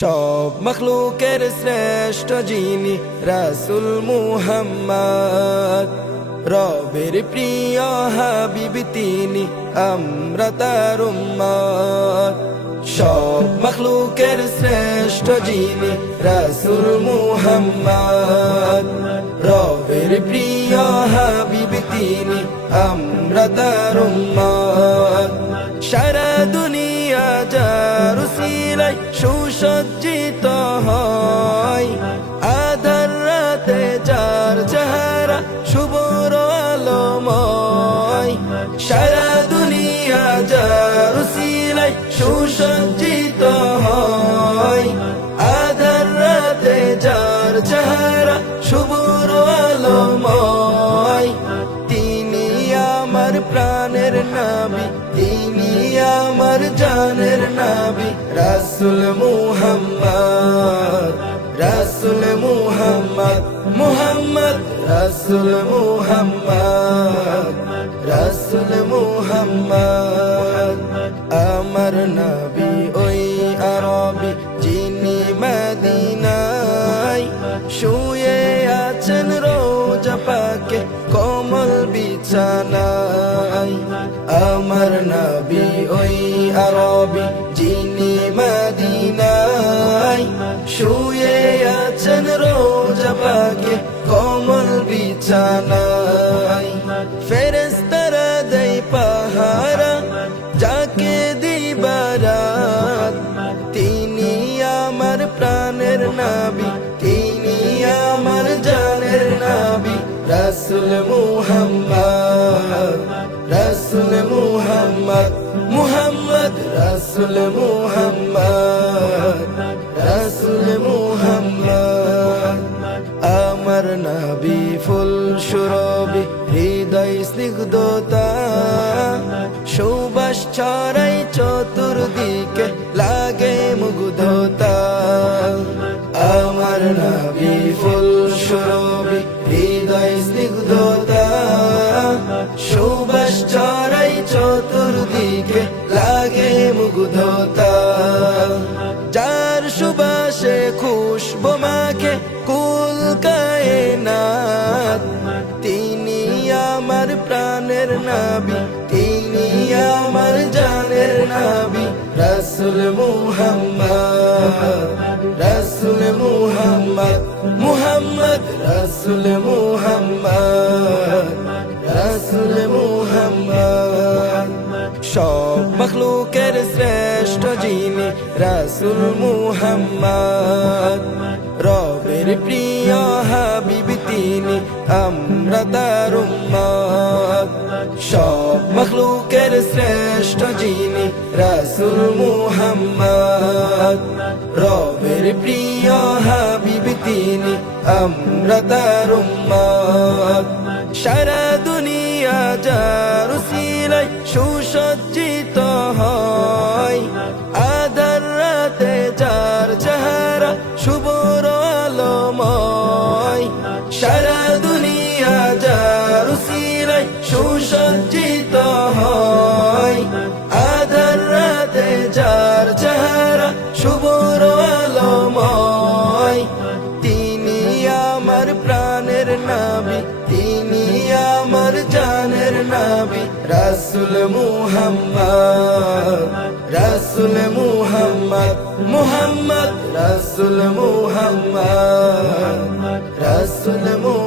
সব মখলুকের শ্রেষ্ঠ যিনি রাসুল মুহাম্মদ। রবের প্রিয় হাবিব তিনি, আমরা তার উম্মত। সব মখলুকের শ্রেষ্ঠ যিনি রাসুল মুহাম্মদ। রবের প্রিয় হাবিব তিনি আমরা তার উম্মত। সারা দুনিয়া যার সিলাই সুসজ্জিত হয়। আধার রাতে যার চেহারা শুভর আলোময়। সারা দুনিয়া যার সুসজ্জিত নাবি, তিনি আমার জানের নাবি, রাসুল মুহাম্মদ রাসুল মুহাম্মদ মুহাম্মদ, রাসুল মুহাম্মদ রাসুল মুহাম্মদ। আমার নবী ওই আরবি, যিনি মদিনায় শুয়ে আছেন, রোজা পাকে, কমল বিছানায়। আমার নবী ওই আরবি যিনি মদিনায় শুয়ে আছেন রোজা পাকে কমল বিছানায়। ফেরেস্তারা দেয় পাহারা, যাকে দিবারাত। তিনি আমার প্রাণের নাবি, তিনি আমার জানের নাবি, রাসুল মুহাম্মদ। রাসুল মুহাম্মদ মুহাম্মদ রাসুল মুহাম্মদ রাসুল মুহাম্মদ। আমার নাবি ফুল সুরবি হৃদয় স্নিগ্ধতা। সুবাস ছড়াই চতুর্দিকে, লাগে মুগ্ধতা। আমার নাবি ফুল সুরবি হৃদয় স্নিগ্ধতা। সুবাস আমার প্রাণের নাবি, তিনি আমার জানের নাবি, রাসুল মুহাম্মদ রাসুল মুহাম্মদ মুহাম্মদ, রাসুল মুহাম্মদ রাসুল মুহাম্মদ। সব মখলুকের শ্রেষ্ঠ যিনি রাসুল মুহাম্মদ। রবের প্রিয় হাবিব, তিনি আমরা উম্মত। সব মখলুকের শ্রেষ্ঠ যিনি রাসুল মুহাম্মদ। রবের প্রিয় হাবিব তিনি, আমরা তার সারা দুনিয়া যার মুহাম্মদ রাসুল মুহাম্মদ মুহাম্মদ রাসুল মুহাম্মদ রাসুল মুহাম্মদ